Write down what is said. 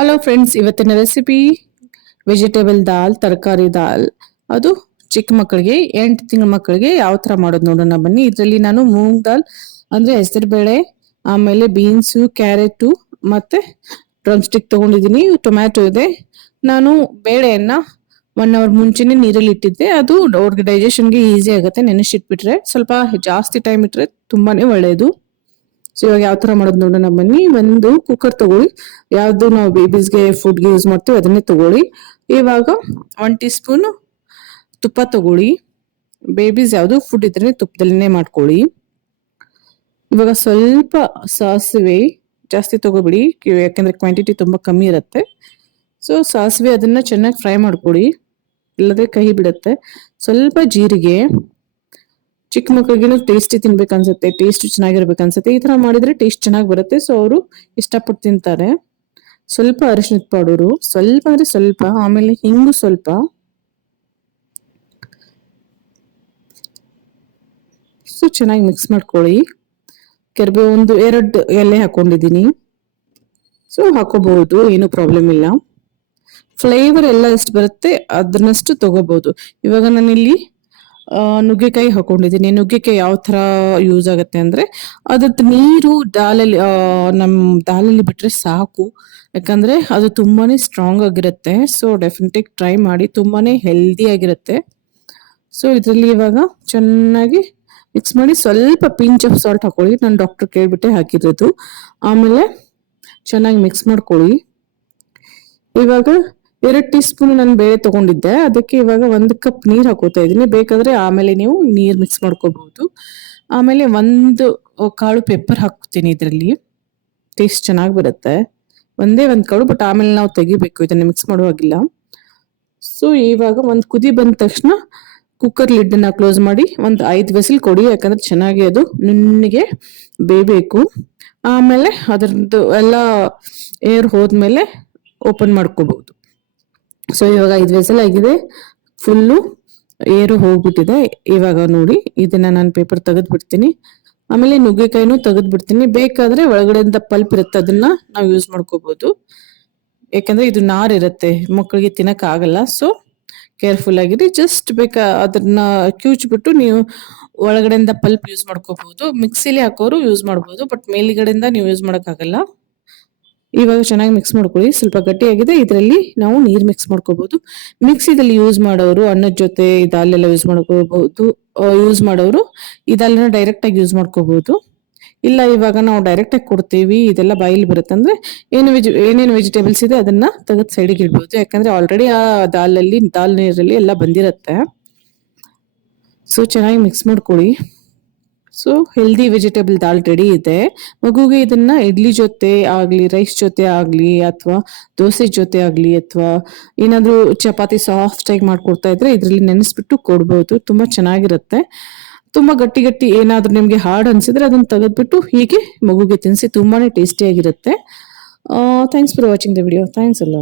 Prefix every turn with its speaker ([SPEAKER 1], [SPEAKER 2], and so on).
[SPEAKER 1] Hello friends ಇವತ್ತಿನ recipe vegetable dal ತರಕಾರಿ ದಾಲ್ ಅದು ಚಿಕ್ಕ ಮಕ್ಕಳಿಗೆ, ಎಂಟು ತಿಂಗಳ ಮಕ್ಕಳಿಗೆ ಯಾವ ಥರ ಮಾಡೋದು ನೋಡೋಣ ಬನ್ನಿ. ಇದರಲ್ಲಿ ನಾನು ಮೂಂಗ್ ದಾಲ್ ಅಂದ್ರೆ ಹೆಸರುಬೇಳೆ, ಆಮೇಲೆ ಬೀನ್ಸು ಕ್ಯಾರೆಟು ಮತ್ತೆ ಡ್ರಮ್ ಸ್ಟಿಕ್ ತೊಗೊಂಡಿದ್ದೀನಿ. ಟೊಮ್ಯಾಟೊ ಇದೆ. ನಾನು ಬೇಳೆಯನ್ನ ಒನ್ ಅವರ್ ಮುಂಚೆನೆ ನೀರಲ್ಲಿ ಇಟ್ಟಿದ್ದೆ. ಅದು ಅವ್ರಿಗೆ ಡೈಜೆಷನ್ಗೆ ಈಸಿ ಆಗುತ್ತೆ. ನೆನೆಸಿಟ್ಬಿಟ್ರೆ ಸ್ವಲ್ಪ ಜಾಸ್ತಿ ಟೈಮ್ ಇಟ್ಟರೆ ತುಂಬಾನೇ ಒಳ್ಳೆಯದು ಸೊ ಇವಾಗ ಯಾವ ತರ ಮಾಡೋದು ನೋಡೋಣ ಬನ್ನಿ. ಒಂದು ಕುಕ್ಕರ್ ತಗೊಳ್ಳಿ. ಯಾವ್ದು ನಾವು ಬೇಬೀಸ್ಗೆ ಫುಡ್ಗೆ ಯೂಸ್ ಮಾಡ್ತೀವಿ ಅದನ್ನೇ ತಗೊಳ್ಳಿ. ಇವಾಗ ಒನ್ ಟೀ ಸ್ಪೂನ್ ತುಪ್ಪ ತಗೊಳ್ಳಿ. ಬೇಬೀಸ್ ಯಾವುದು ಫುಡ್ ಇದ್ರೆ ತುಪ್ಪದಲ್ಲಿನೇ ಮಾಡ್ಕೊಳ್ಳಿ. ಇವಾಗ ಸ್ವಲ್ಪ ಸಾಸಿವೆ ಜಾಸ್ತಿ ತಗೋಬಿಡಿ. ಯಾಕಂದ್ರೆ ಕ್ವಾಂಟಿಟಿ ತುಂಬಾ ಕಮ್ಮಿ ಇರುತ್ತೆ. ಸೊ ಸಾಸಿವೆ ಅದನ್ನ ಚೆನ್ನಾಗಿ ಫ್ರೈ ಮಾಡ್ಕೊಳ್ಳಿ. ಇಲ್ಲದ್ರೆ ಕಹಿ ಬಿಡುತ್ತೆ. ಸ್ವಲ್ಪ ಜೀರಿಗೆ. ಚಿಕ್ಕ ಮಕ್ಕಳಿಗೇನು ಟೇಸ್ಟಿ ತಿನ್ಬೇಕು ಅನ್ಸುತ್ತೆ ಟೇಸ್ಟ್ ಚೆನ್ನಾಗಿರ್ಬೇಕು ಅನ್ಸುತ್ತೆ. ಈ ತರ ಮಾಡಿದ್ರೆ ಟೇಸ್ಟ್ ಚೆನ್ನಾಗಿ ಬರುತ್ತೆ. ಸೊ ಅವರು ಇಷ್ಟಪಟ್ಟು ತಿಂತಾರೆ. ಸ್ವಲ್ಪ ಅರಿಶಿನದ ಪೌಡರು, ಸ್ವಲ್ಪ ಅಂದ್ರೆ ಸ್ವಲ್ಪ, ಆಮೇಲೆ ಹಿಂಗು ಸ್ವಲ್ಪ. ಸೊ ಚೆನ್ನಾಗಿ ಮಿಕ್ಸ್ ಮಾಡ್ಕೊಳ್ಳಿ. ಕೆರಬೆ ಒಂದು ಎರಡು ಎಲೆ ಹಾಕೊಂಡಿದ್ದೀನಿ. ಸೊ ಹಾಕೋಬಹುದು, ಏನು ಪ್ರಾಬ್ಲಮ್ ಇಲ್ಲ. ಫ್ಲೇವರ್ ಎಲ್ಲ ಎಷ್ಟು ಬರುತ್ತೆ ಅದನ್ನಷ್ಟು ತಗೋಬಹುದು. ಇವಾಗ ನಾನಿಲ್ಲಿ ನುಗ್ಗೆಕಾಯಿ ಹಾಕೊಂಡಿದ್ದೀನಿ. ನುಗ್ಗೆಕಾಯಿ ಯಾವ ತರ ಯೂಸ್ ಆಗುತ್ತೆ ಅಂದ್ರೆ ಅದ್ರದ್ದು ನೀರು ದಾಲಲ್ಲಿ ನಮ್ ದಾಲಲ್ಲಿ ಬಿಟ್ರೆ ಸಾಕು. ಯಾಕಂದ್ರೆ ಅದು ತುಂಬಾನೇ ಸ್ಟ್ರಾಂಗ್ ಆಗಿರುತ್ತೆ. ಸೊ ಡೆಫಿನೆಟ್ಲಿ ಟ್ರೈ ಮಾಡಿ, ತುಂಬಾನೇ ಹೆಲ್ದಿ ಆಗಿರುತ್ತೆ. ಸೊ ಇದರಲ್ಲಿ ಇವಾಗ ಚೆನ್ನಾಗಿ ಮಿಕ್ಸ್ ಮಾಡಿ, ಸ್ವಲ್ಪ ಪಿಂಚ್ ಆಫ್ ಸಾಲ್ಟ್ ಹಾಕೊಳ್ಳಿ. ನಾನು ಡಾಕ್ಟರ್ ಕೇಳ್ಬಿಟ್ಟೆ ಹಾಕಿರೋದು. ಆಮೇಲೆ ಚೆನ್ನಾಗಿ ಮಿಕ್ಸ್ ಮಾಡ್ಕೊಳ್ಳಿ. ಇವಾಗ ಎರಡು ಟೀ ಸ್ಪೂನ್ ನಾನು ಬೇಳೆ ತಗೊಂಡಿದ್ದೆ. ಅದಕ್ಕೆ ಇವಾಗ ಒಂದು ಕಪ್ ನೀರು ಹಾಕೋತಾ ಇದ್ದೀನಿ. ಬೇಕಾದ್ರೆ ಆಮೇಲೆ ನೀವು ನೀರು ಮಿಕ್ಸ್ ಮಾಡ್ಕೋಬಹುದು ಆಮೇಲೆ ಒಂದು ಕಾಳು ಪೇಪರ್ ಹಾಕ್ತೀನಿ ಇದರಲ್ಲಿ. ಟೇಸ್ಟ್ ಚೆನ್ನಾಗಿ ಬರುತ್ತೆ. ಒಂದೇ ಒಂದು ಕಾಳು ಬಟ್ ಆಮೇಲೆ ನಾವು ತೆಗಿಬೇಕು. ಇದನ್ನ ಮಿಕ್ಸ್ ಮಾಡುವಾಗಿಲ್ಲ ಸೊ ಇವಾಗ ಒಂದು ಕುದಿ ಬಂದ ತಕ್ಷಣ ಕುಕ್ಕರ್ ಲಿಡ್ನ ಕ್ಲೋಸ್ ಮಾಡಿ ಒಂದು ಐದು ವಿಸಿಲ್ ಕೊಡಿ. ಯಾಕಂದ್ರೆ ಚೆನ್ನಾಗಿ ಅದು ನುಣ್ಣಗೆ ಬೇಯಬೇಕು. ಆಮೇಲೆ ಅದರದ್ದು ಎಲ್ಲ ಏರ್ ಹೋದ್ಮೇಲೆ ಓಪನ್ ಮಾಡ್ಕೋಬಹುದು ಸೊ ಇವಾಗ ಐದು ವೆಸಲ್ ಆಗಿದೆ. ಫುಲ್ಲು ಏರು ಹೋಗ್ಬಿಟ್ಟಿದೆ. ಇವಾಗ ನೋಡಿ, ಇದನ್ನ ನಾನು ಪೇಪರ್ ತೆಗೆದು ಬಿಡ್ತೀನಿ ಆಮೇಲೆ ನುಗ್ಗೆಕಾಯಿನೂ ತೆಗೆದು ಬಿಡ್ತೀನಿ ಬೇಕಾದ್ರೆ ಒಳಗಡೆಯಿಂದ ಪಲ್ಪ್ ಇರುತ್ತೆ. ಅದನ್ನ ನಾವು ಯೂಸ್ ಮಾಡ್ಕೋಬಹುದು ಯಾಕಂದ್ರೆ ಇದು ನಾರ್ ಇರುತ್ತೆ. ಮಕ್ಕಳಿಗೆ ತಿನ್ನಕ್ ಆಗಲ್ಲ. ಸೊ ಕೇರ್ಫುಲ್ ಆಗಿರಿ ಜಸ್ಟ್ ಬೇಕಾ, ಅದನ್ನ ಕ್ಯೂಚ್ಬಿಟ್ಟು ನೀವು ಒಳಗಡೆಯಿಂದ ಪಲ್ಪ್ ಯೂಸ್ ಮಾಡ್ಕೋಬಹುದು ಮಿಕ್ಸಿಲಿ ಹಾಕೋರು ಯೂಸ್ ಮಾಡ್ಬೋದು. ಬಟ್ ಮೇಲ್ಗಡೆಯಿಂದ ನೀವು ಯೂಸ್ ಆಗಲ್ಲ. ಇವಾಗ ಚೆನ್ನಾಗಿ ಮಿಕ್ಸ್ ಮಾಡ್ಕೊಳ್ಳಿ. ಸ್ವಲ್ಪ ಗಟ್ಟಿಯಾಗಿದೆ. ಇದರಲ್ಲಿ ನಾವು ನೀರು ಮಿಕ್ಸ್ ಮಾಡ್ಕೋಬಹುದು ಮಿಕ್ಸಿದಲ್ಲಿ ಯೂಸ್ ಮಾಡೋರು ಅನ್ನದ ಜೊತೆ ದಾಲೆಲ್ಲ ಯೂಸ್ ಮಾಡ್ಕೋಬಹುದು ಯೂಸ್ ಮಾಡೋರು ಇದೆಲ್ಲ ಡೈರೆಕ್ಟ್ ಆಗಿ ಯೂಸ್ ಮಾಡ್ಕೋಬಹುದು ಇಲ್ಲ, ಇವಾಗ ನಾವು ಡೈರೆಕ್ಟ್ ಆಗಿ ಕೊಡ್ತೀವಿ. ಇದೆಲ್ಲ ಬಾಯಿಲ್ ಬರುತ್ತೆ. ಅಂದ್ರೆ ಏನು ವೆಜ್ ಏನೇನು ವೆಜಿಟೇಬಲ್ಸ್ ಇದೆ ಅದನ್ನ ತೆಗೆದು ಸೈಡಿಗೆ ಇಡ್ಬೋದು. ಯಾಕಂದ್ರೆ ಆಲ್ರೆಡಿ ಆ ದಾಲಲ್ಲಿ, ದಾಲ್ ನೀರಲ್ಲಿ ಎಲ್ಲ ಬಂದಿರತ್ತೆ. ಸೊ ಚೆನ್ನಾಗಿ ಮಿಕ್ಸ್ ಮಾಡ್ಕೊಳ್ಳಿ. So healthy vegetable dal ready ಇದೆ. ಮಗುಗೆ ಇದನ್ನ ಇಡ್ಲಿ ಜೊತೆ ಆಗ್ಲಿ ರೈಸ್ ಜೊತೆ ಆಗ್ಲಿ ಅಥವಾ ದೋಸೆ ಜೊತೆ ಆಗ್ಲಿ ಅಥವಾ ಏನಾದ್ರೂ ಚಪಾತಿ ಸಾಫ್ಟ್ ಆಗಿ ಮಾಡ್ಕೊಡ್ತಾ ಇದ್ರೆ ಇದ್ರಲ್ಲಿ ನೆನೆಸ್ಬಿಟ್ಟು ಕೊಡ್ಬೋದು. ತುಂಬಾ ಚೆನ್ನಾಗಿರುತ್ತೆ. ತುಂಬಾ ಗಟ್ಟಿ ಗಟ್ಟಿ ಏನಾದ್ರೂ ನಿಮ್ಗೆ ಹಾರ್ಡ್ ಅನ್ಸಿದ್ರೆ ಅದನ್ನ ತೆಗೆದ್ಬಿಟ್ಟು ಹೀಗೆ ಮಗುಗೆ ತಿನ್ಸಿ ತುಂಬಾನೇ ಟೇಸ್ಟಿ ಆಗಿರುತ್ತೆ. Thanks for watching the video thanks ಅಲ್ಲ